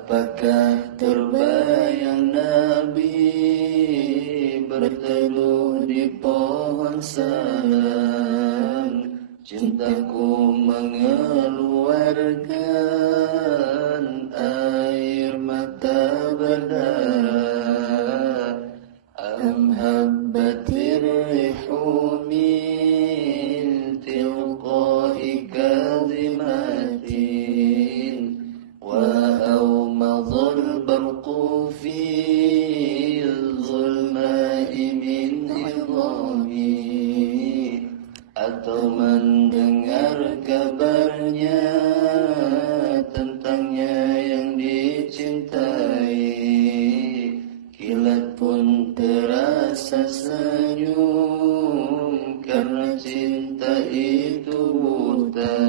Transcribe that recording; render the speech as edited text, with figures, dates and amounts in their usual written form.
Apakah terbayang Nabi berteduh di pohon salam, cintaku mengeluarkan air mata berdarah. Am habbatir rihu min tilqa'i kazimatin wa awmadhul barqu fi zulma'i min idhami. Atau mendengar kabarnya tentangnya yang dicintai, kilat pun terasa senyum karena cinta itu buta.